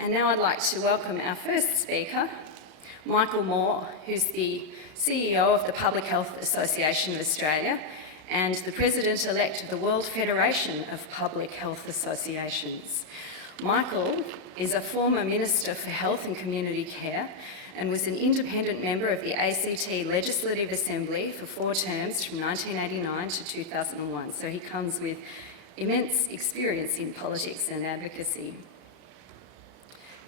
And now I'd like to welcome our first speaker, Michael Moore, who's the CEO of the Public Health Association of Australia and the President-elect of the World Federation of Public Health Associations. Michael is a former Minister for Health and Community Care and was an independent member of the ACT Legislative Assembly for 4 terms from 1989 to 2001. So he comes with immense experience in politics and advocacy.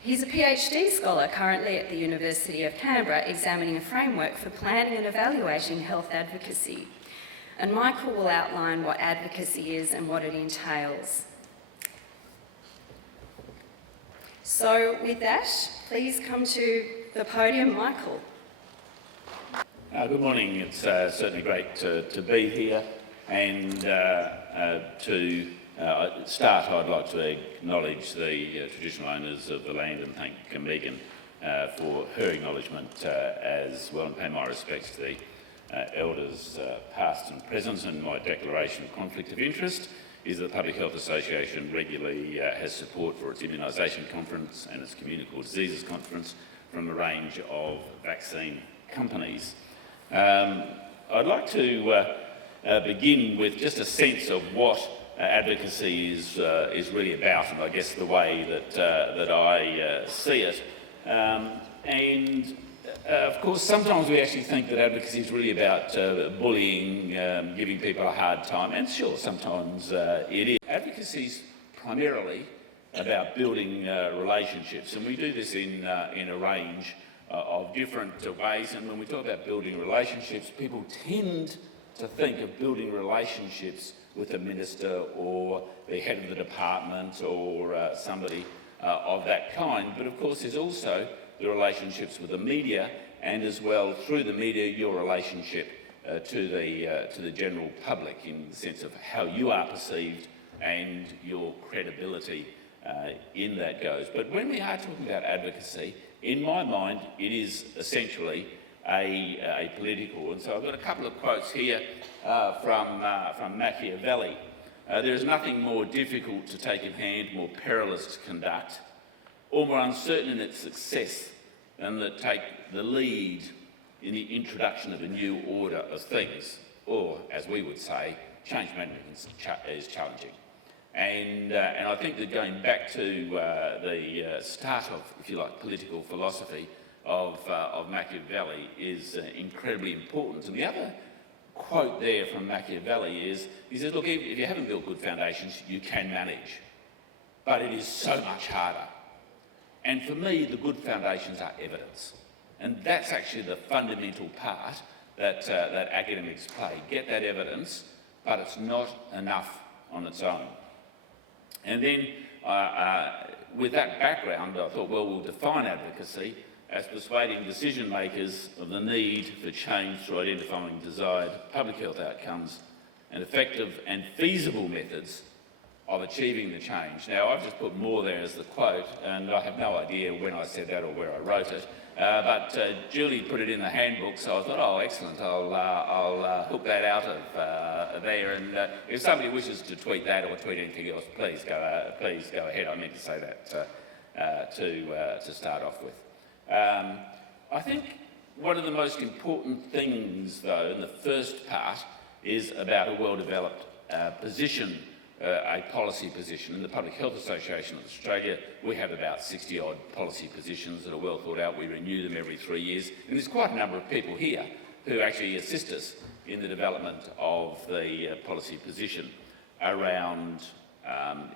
He's a PhD scholar currently at the University of Canberra, examining a framework for planning and evaluating health advocacy. And Michael will outline what advocacy is and what it entails. So with that, please come to the podium, Michael. Good morning. It's certainly great to be here, and to start, I'd like to acknowledge the traditional owners of the land and thank Megan for her acknowledgement as well, and pay my respects to the elders past and present. And my declaration of conflict of interest is that the Public Health Association regularly has support for its Immunisation Conference and its Communicable Diseases Conference from a range of vaccine companies. I'd like to begin with just a sense of what advocacy is really about, and I guess the way that I see it. Of course, sometimes we actually think that advocacy is really about bullying, giving people a hard time, and sure, sometimes it is. Advocacy is primarily about building relationships, and we do this in a range of different ways. And when we talk about building relationships, people tend to think of building relationships with a minister or the head of the department or somebody of that kind. But of course, there's also the relationships with the media, and as well through the media, your relationship to the general public, in the sense of how you are perceived and your credibility in that goes. But when we are talking about advocacy, in my mind, it is essentially a political. And so I've got a couple of quotes here from Machiavelli. There is nothing more difficult to take in hand, more perilous to conduct, or more uncertain in its success than to take the lead in the introduction of a new order of things, or, as we would say, change management is challenging. And I think that going back to the start of, if you like, political philosophy of Machiavelli is incredibly important. And the other quote there from Machiavelli is, he says, look, if you haven't built good foundations, you can manage, but it is so much harder. And for me, the good foundations are evidence. And that's actually the fundamental part that academics play. Get that evidence, but it's not enough on its own. And then, with that background, I thought, well, we'll define advocacy as persuading decision makers of the need for change through identifying desired public health outcomes and effective and feasible methods of achieving the change. Now, I've just put more there as the quote, and I have no idea when I said that or where I wrote it, but Julie put it in the handbook, so I thought, oh, excellent, I'll hook that out of there, and if somebody wishes to tweet that or tweet anything else, please go ahead. I meant to say that to start off with. I think one of the most important things, though, in the first part, is about a well-developed position, a policy position. In the Public Health Association of Australia, we have about 60-odd policy positions that are well thought out. We renew them every 3 years. And there's quite a number of people here who actually assist us in the development of the policy position around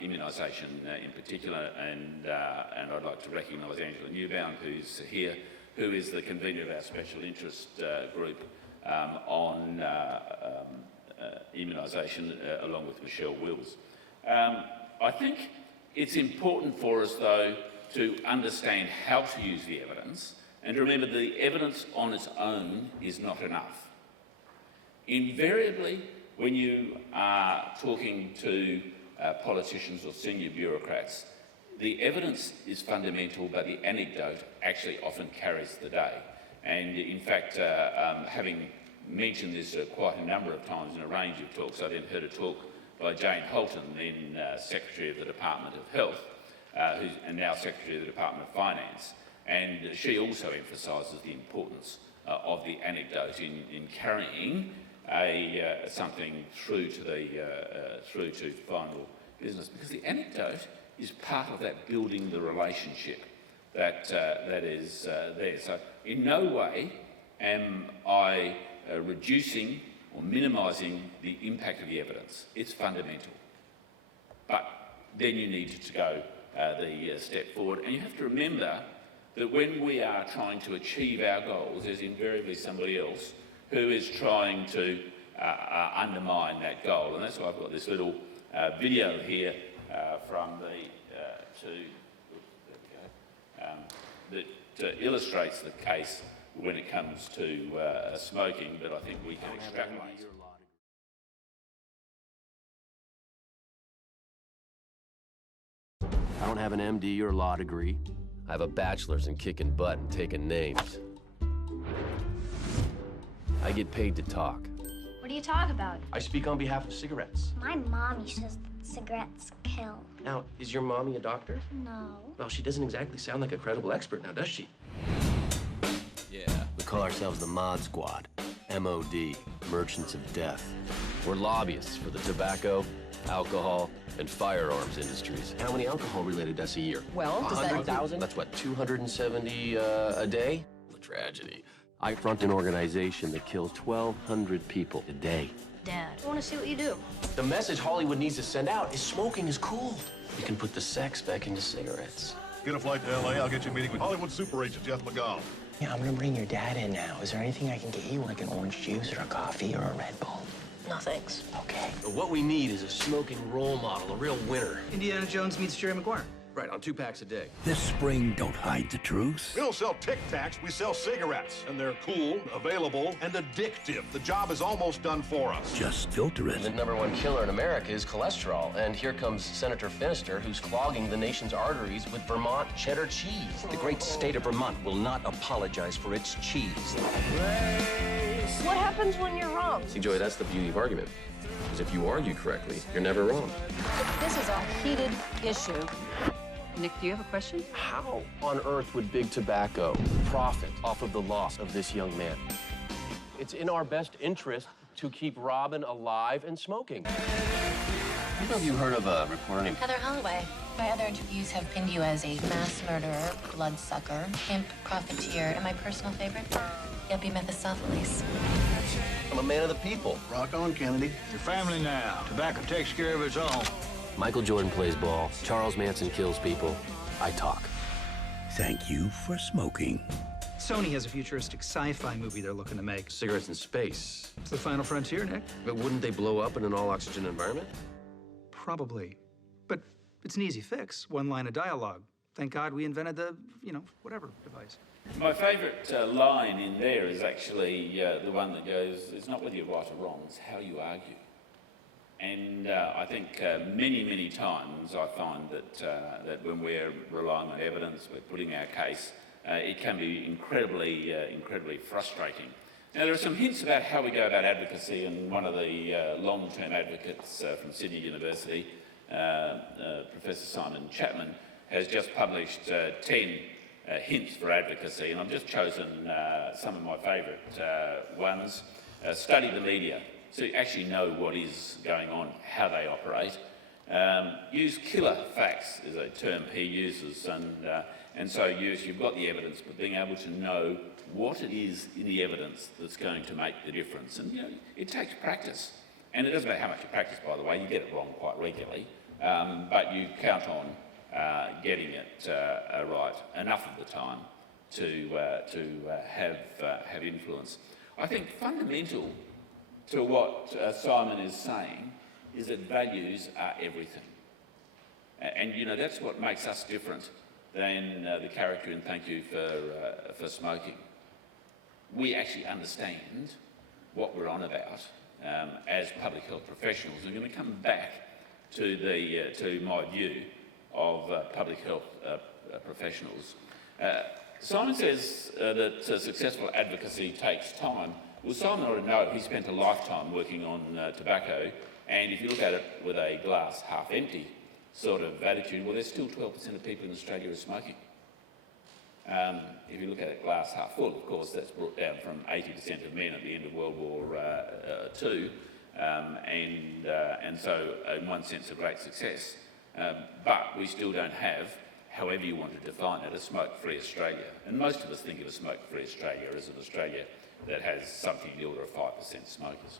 immunisation in particular. And I'd like to recognise Angela Newbound, who's here, who is the convener of our special interest group on immunisation, along with Michelle Wills. I think it's important for us, though, to understand how to use the evidence, and to remember the evidence on its own is not enough. Invariably, when you are talking to politicians or senior bureaucrats, the evidence is fundamental, but the anecdote actually often carries the day. And in fact, having mentioned this quite a number of times in a range of talks, I then heard a talk by Jane Holton, then Secretary of the Department of Health, and now Secretary of the Department of Finance. And she also emphasises the importance of the anecdote in carrying something through to final business, because the anecdote is part of that building the relationship that is there. So in no way am I reducing or minimising the impact of the evidence. It's fundamental. But then you need to go the step forward, and you have to remember that when we are trying to achieve our goals, there's invariably somebody else who is trying to undermine that goal. And that's why I've got this little video here from that illustrates the case when it comes to smoking, but I think we can extrapolate. I don't have an MD or law degree. I have a bachelor's in kicking butt and taking names. I get paid to talk. What do you talk about? I speak on behalf of cigarettes. My mommy says that cigarettes kill. Now, is your mommy a doctor? No. Well, she doesn't exactly sound like a credible expert now, does she? Yeah. We call ourselves the Mod Squad. MOD, Merchants of Death. We're lobbyists for the tobacco, alcohol, and firearms industries. How many alcohol-related deaths a year? Well, does that... 100,000? That's what, 270 a day? A tragedy. I front an organization that kills 1,200 people a day. Dad, I want to see what you do. The message Hollywood needs to send out is smoking is cool. You can put the sex back into cigarettes. Get a flight to L.A., I'll get you a meeting with Hollywood super agent Jeff McGowan. Yeah, I'm gonna bring your dad in now. Is there anything I can get you, like an orange juice or a coffee or a Red Bull? No, thanks. Okay. But what we need is a smoking role model, a real winner. Indiana Jones meets Jerry Maguire. Right, on 2 packs a day. This spring, don't hide the truth. We don't sell Tic Tacs, we sell cigarettes. And they're cool, available, and addictive. The job is almost done for us. Just filter The it. #1 killer in America is cholesterol. And here comes Senator Finister, who's clogging the nation's arteries with Vermont cheddar cheese. The great state of Vermont will not apologize for its cheese. What happens when you're wrong? See, Joey, that's the beauty of argument. Because if you argue correctly, you're never wrong. This is a heated issue. Nick, do you have a question? How on earth would Big Tobacco profit off of the loss of this young man? It's in our best interest to keep Robin alive and smoking. Have you heard of a reporter named Heather Holloway. My other interviews have pinned you as a mass murderer, bloodsucker, pimp, profiteer, and my personal favorite, yuppie Mephistopheles. I'm a man of the people. Rock on, Kennedy. Your family now. Tobacco takes care of its own. Michael Jordan plays ball. Charles Manson kills people. I talk. Thank you for smoking. Sony has a futuristic sci-fi movie they're looking to make. Cigarettes in space. It's the final frontier, Nick. But wouldn't they blow up in an all-oxygen environment? Probably. But it's an easy fix. One line of dialogue. Thank God we invented the, whatever device. My favourite line in there is actually the one that goes, it's not whether you're right or wrong, it's how you argue. And I think many times I find that when we're relying on evidence, we're putting our case, it can be incredibly frustrating. Now, there are some hints about how we go about advocacy, and one of the long-term advocates from Sydney University, Professor Simon Chapman, has just published 10 hints for advocacy, and I've just chosen some of my favourite ones. Study the media, so you actually know what is going on, how they operate. Use killer facts is a term he uses, and so you've got the evidence, but being able to know what it is in the evidence that's going to make the difference. And it takes practice, and it doesn't matter how much you practice, by the way, you get it wrong quite regularly, but you count on getting it right enough of the time to have influence. I think fundamental to what Simon is saying is that values are everything. And that's what makes us different than the character in Thank You for Smoking. We actually understand what we're on about as public health professionals. We're going to come back to my view of public health professionals. Simon says that successful advocacy takes time. Well, Simon ought to know he spent a lifetime working on tobacco, and if you look at it with a glass half empty, sort of attitude, well, there's still 12% of people in Australia who are smoking. If you look at it glass half full, of course, that's brought down from 80% of men at the end of World War II, and so in one sense a great success. But we still don't have, however you want to define it, a smoke-free Australia. And most of us think of a smoke-free Australia as an Australia that has something in the order of 5% smokers.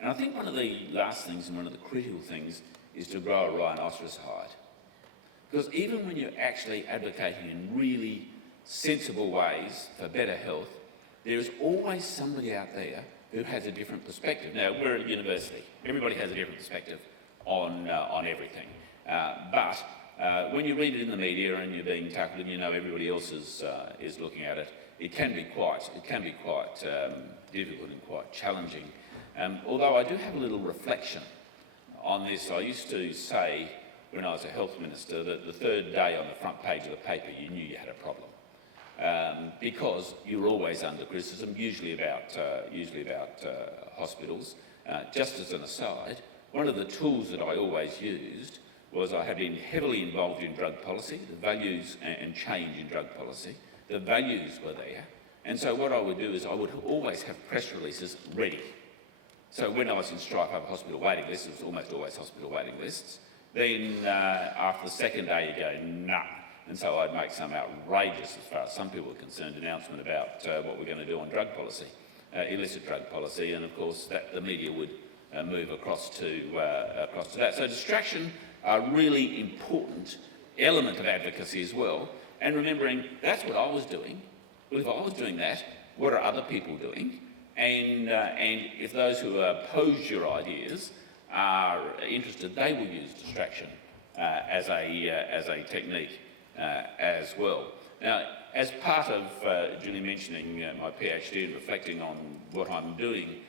And I think one of the last things and one of the critical things is to grow a rhinoceros hide. Because even when you're actually advocating in really sensible ways for better health, there is always somebody out there who has a different perspective. Now, we're at a university. Everybody has a different perspective on everything. But when you read it in the media and you're being tackled and you know everybody else is looking at it, it can be quite difficult and quite challenging. Although I do have a little reflection on this. I used to say when I was a health minister that the third day on the front page of the paper you knew you had a problem, because you were always under criticism, usually about hospitals. Just as an aside, one of the tools that I always used was I had been heavily involved in drug policy, the values and change in drug policy. The values were there, and so what I would do is I would always have press releases ready. So when I was in strife over hospital waiting lists, it was almost always hospital waiting lists. Then after the second day you go, nah. And so I'd make some outrageous, as far as some people are concerned, announcement about what we're going to do on drug policy, illicit drug policy, and of course that the media would move across to that. So distraction are a really important element of advocacy as well, and remembering that's what I was doing. Well, if I was doing that, what are other people doing? And if those who oppose your ideas are interested, they will use distraction as a technique as well. Now, as part of Julie mentioning my PhD and reflecting on what I'm doing